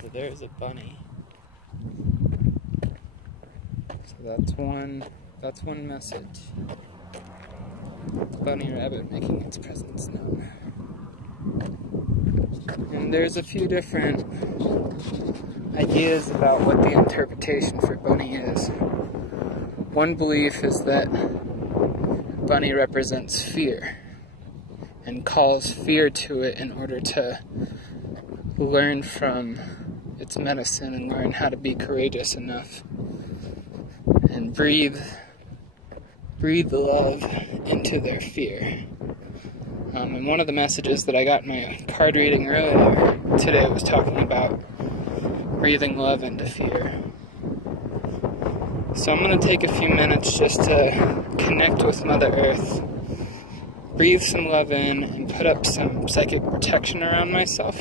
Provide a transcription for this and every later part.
So there's a bunny. So that's one message. The bunny rabbit making its presence known. And there's a few different ideas about what the interpretation for bunny is. One belief is that bunny represents fear and calls fear to it in order to learn from its medicine and learn how to be courageous enough and breathe love into their fear. And one of the messages that I got in my card reading earlier today was talking about breathing love into fear. So I'm going to take a few minutes just to connect with Mother Earth, breathe some love in, and put up some psychic protection around myself.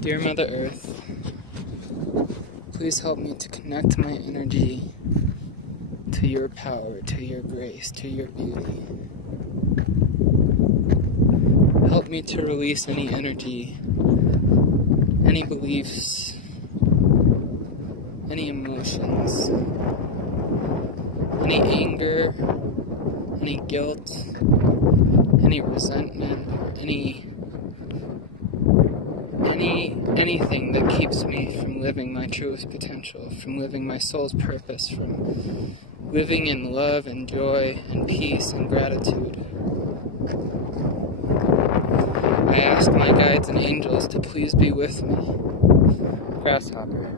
Dear Mother Earth, please help me to connect my energy to your power, to your grace, to your beauty. Help me to release any energy, any beliefs, any emotions, any anger, any guilt, any resentment, or anything that keeps me from living my truest potential, from living my soul's purpose, from living in love and joy and peace and gratitude. I ask my guides and angels to please be with me. Grasshopper.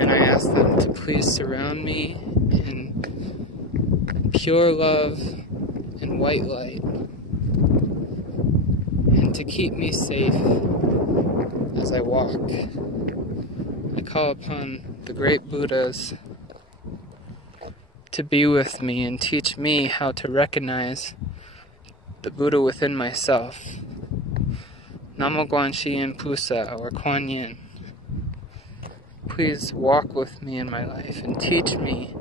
And I ask them to please surround me in pure love and white light, and to keep me safe as I walk. I call upon the great Buddhas to be with me and teach me how to recognize the Buddha within myself. Namo Guanxin Pusa, or Kuan Yin. Please walk with me in my life and teach me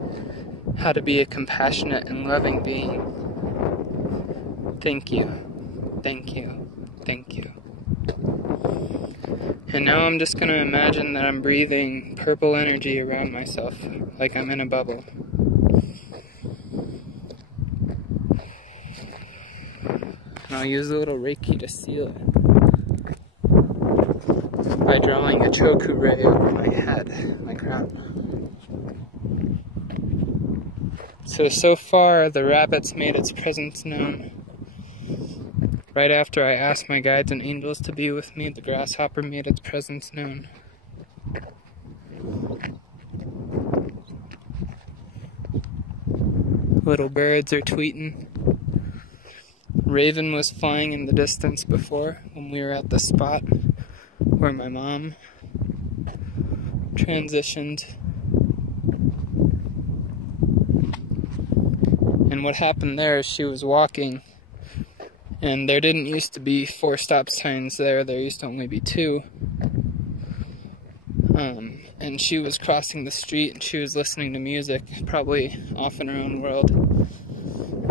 how to be a compassionate and loving being. Thank you, thank you, thank you. And now I'm just going to imagine that I'm breathing purple energy around myself, like I'm in a bubble. And I'll use a little Reiki to seal it by drawing a choku ray over my head, my crown. So far, the rabbit's made its presence known. Right after I asked my guides and angels to be with me, the grasshopper made its presence known. Little birds are tweeting. Raven was flying in the distance before when we were at the spot where my mom transitioned. And what happened there is she was walking, and there didn't used to be 4 stop signs there used to only be 2. And she was crossing the street and she was listening to music, probably off in her own world.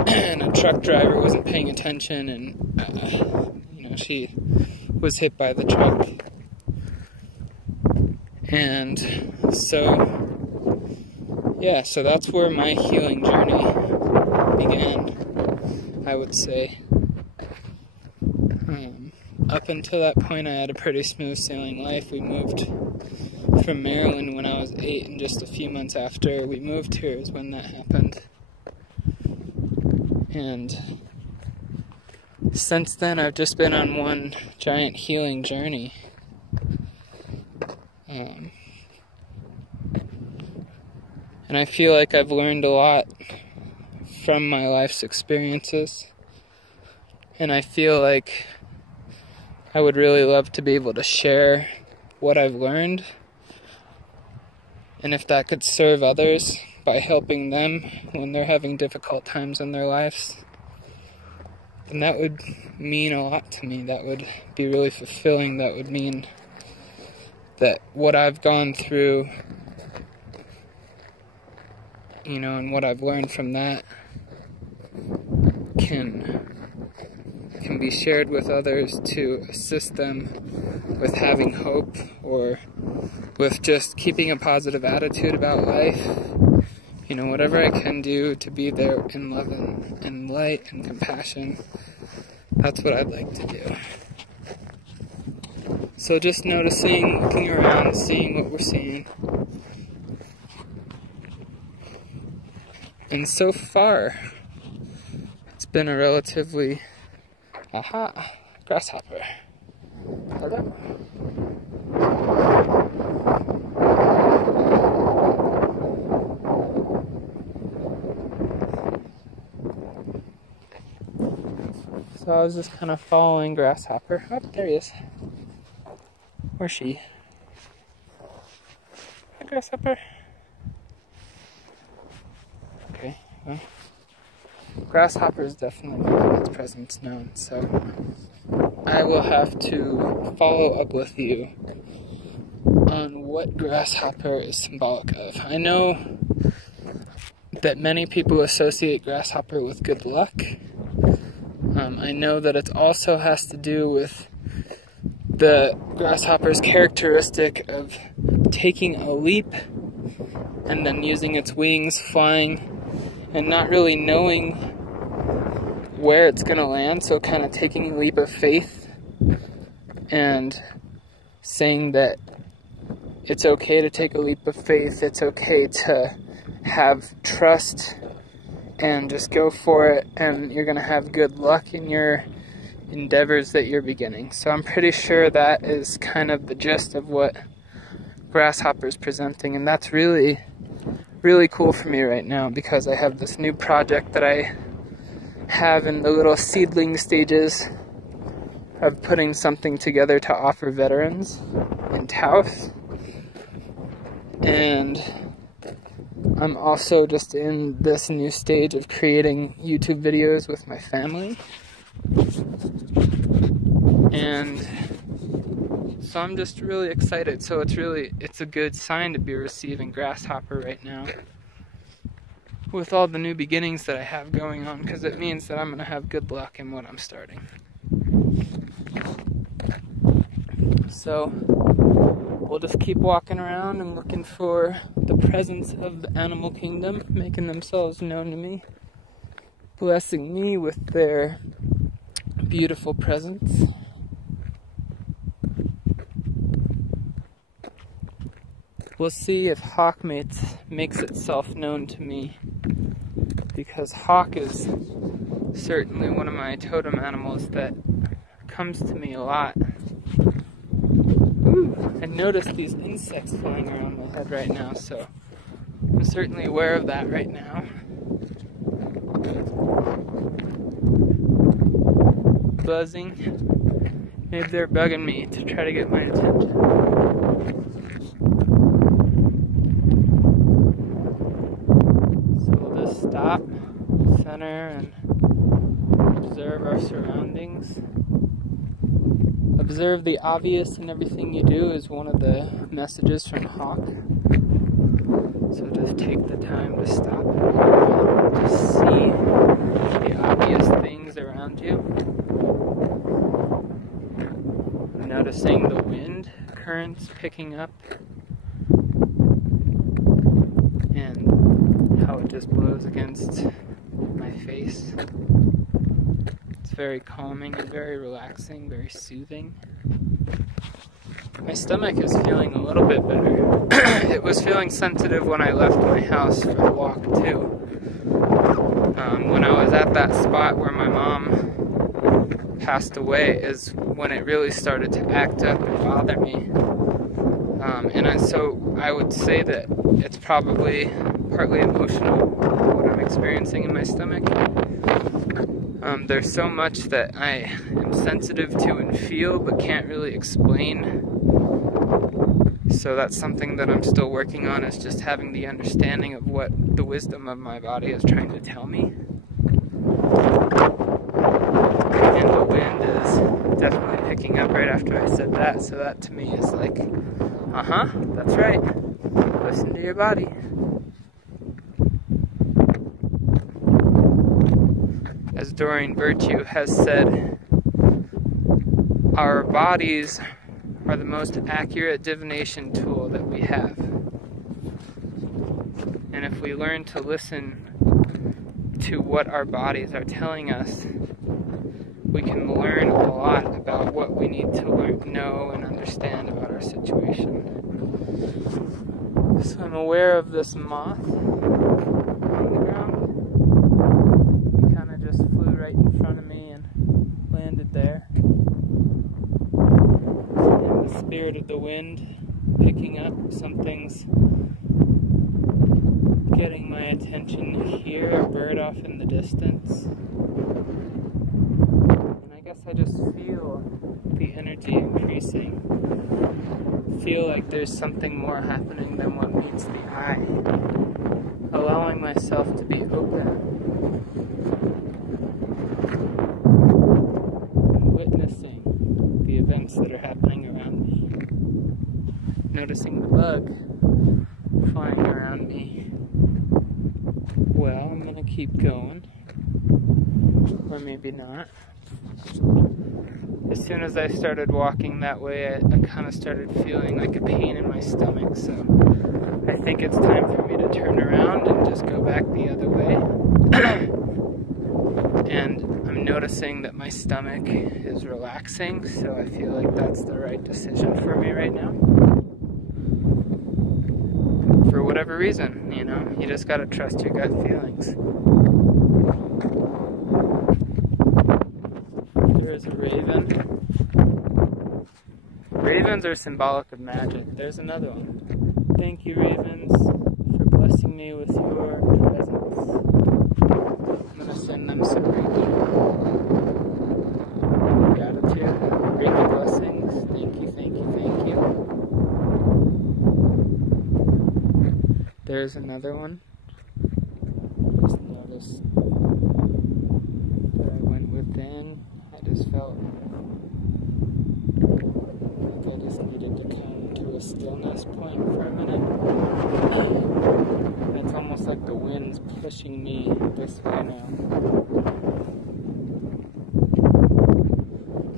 And a truck driver wasn't paying attention, and she was hit by the truck. And so that's where my healing journey began, I would say. Up until that point, I had a pretty smooth sailing life. We moved from Maryland when I was 8, and just a few months after we moved here is when that happened. And since then, I've just been on one giant healing journey. And I feel like I've learned a lot from my life's experiences. And I feel like I would really love to be able to share what I've learned. And if that could serve others by helping them when they're having difficult times in their lives, then that would mean a lot to me. That would be really fulfilling. That would mean that what I've gone through and what I've learned from that can be shared with others to assist them with having hope, or with just keeping a positive attitude about life. Whatever I can do to be there in love and light and compassion, that's what I'd like to do. So just noticing, looking around, seeing what we're seeing. And so far, it's been a relatively, grasshopper. Hello. So I was just kind of following Grasshopper. Oh, there he is. Where's she? Hi, Grasshopper. Okay, well, Grasshopper is definitely making its presence known, so I will have to follow up with you on what Grasshopper is symbolic of. I know that many people associate Grasshopper with good luck. I know that it also has to do with the grasshopper's characteristic of taking a leap and then using its wings, flying, and not really knowing where it's going to land, so kind of taking a leap of faith and saying that it's okay to take a leap of faith, it's okay to have trust and just go for it, and you're going to have good luck in your endeavors that you're beginning. So I'm pretty sure that is kind of the gist of what Grasshopper's presenting, and that's really, really cool for me right now, because I have this new project that I have in the little seedling stages of putting something together to offer veterans in Taos. And I'm also just in this new stage of creating YouTube videos with my family. And so I'm just really excited. So it's a good sign to be receiving Grasshopper right now with all the new beginnings that I have going on, because it means that I'm going to have good luck in what I'm starting. So we'll just keep walking around and looking for the presence of the animal kingdom, making themselves known to me, blessing me with their beautiful presence. We'll see if Hawk makes itself known to me, because Hawk is certainly one of my totem animals that comes to me a lot. Ooh, I noticed these insects flying around my head right now, so I'm certainly aware of that right now. Buzzing. Maybe they're bugging me to try to get my attention. So we'll just stop, center, and observe our surroundings. Observe the obvious in everything you do is one of the messages from Hawk. So just take the time to stop and to see the obvious things around you. Noticing the wind currents picking up and how it just blows against my face. It's very calming and very relaxing, very soothing. My stomach is feeling a little bit better. It was feeling sensitive when I left my house for the walk too. When I was at that spot where my mom passed away is when it really started to act up and bother me. So I would say that it's probably partly emotional, what I'm experiencing in my stomach. There's so much that I am sensitive to and feel but can't really explain. So that's something that I'm still working on, is just having the understanding of what the wisdom of my body is trying to tell me. And the wind is definitely picking up right after I said that, so that to me is like, that's right, listen to your body. as Doreen Virtue has said, our bodies are the most accurate divination tool that we have. And if we learn to listen to what our bodies are telling us, we can learn a lot about what we need to know and understand about our situation. So I'm aware of this moth on the ground. He kind of just flew right in front of me and landed there. And the spirit of the wind picking up, something's getting my attention here, a bird off in the distance. And I guess I just feel the energy increasing. Feel like there's something more happening than what meets the eye. Allowing myself to be open and witnessing the events that are happening around me. Noticing the bug flying around me. Well, I'm gonna keep going. Or maybe not. As soon as I started walking that way, I kind of started feeling like a pain in my stomach, so I think it's time for me to turn around and just go back the other way. And I'm noticing that my stomach is relaxing, so I feel like that's the right decision for me right now. For whatever reason, you know, you just gotta trust your gut feelings. There's a raven. Ravens are symbolic of magic. There's another one. Thank you, ravens, for blessing me with your presence. I'm gonna send them some gratitude, Reiki blessings. Thank you, thank you, thank you. There's another one. Just noticed that I went within. I just felt like I just needed to come to a stillness point for a minute. And it's almost like the wind's pushing me this way now.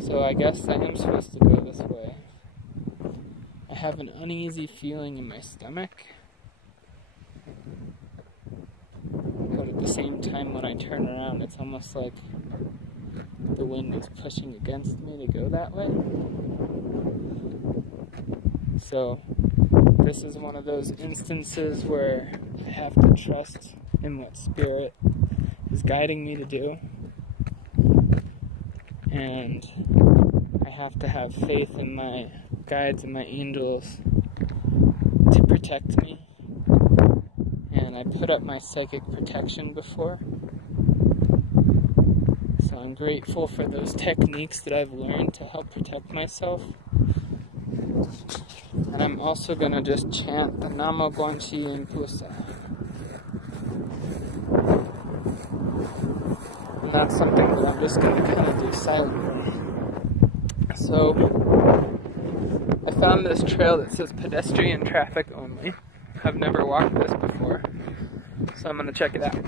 So I guess I am supposed to go this way. I have an uneasy feeling in my stomach. But at the same time, when I turn around, it's almost like the wind is pushing against me to go that way. So this is one of those instances where I have to trust in what Spirit is guiding me to do. And I have to have faith in my guides and my angels to protect me. And I put up my psychic protection before. So I'm grateful for those techniques that I've learned to help protect myself. And I'm also going to just chant the Namo Guanchi Impusa. And that's something that I'm just going to kind of do silently. So I found this trail that says pedestrian traffic only. I've never walked this before, so I'm going to check it out.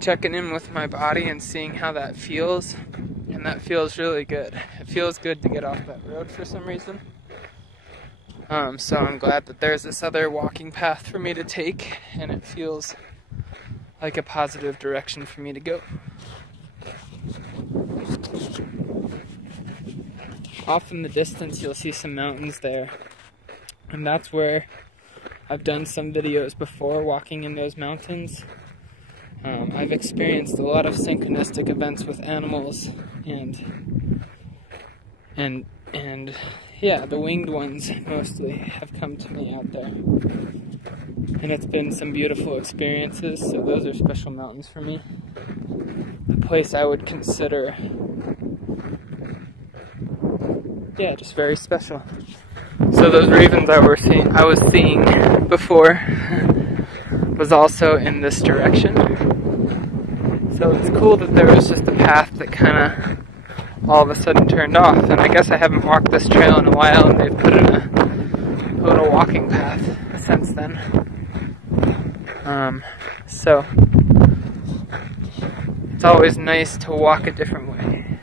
Checking in with my body and seeing how that feels, and that feels really good. It feels good to get off that road for some reason. So I'm glad that there's this other walking path for me to take, and it feels like a positive direction for me to go. Off in the distance, you'll see some mountains there. And that's where I've done some videos before, walking in those mountains. I've experienced a lot of synchronistic events with animals, and yeah, the winged ones mostly have come to me out there. And it's been some beautiful experiences, so those are special mountains for me. A place I would consider, yeah, just very special. So those ravens I was seeing before was also in this direction. So it's cool that there was just a path that kind of all of a sudden turned off. And I guess I haven't walked this trail in a while, and they've put in a little walking path since then. So It's always nice to walk a different way.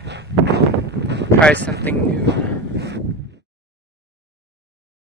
Try something new.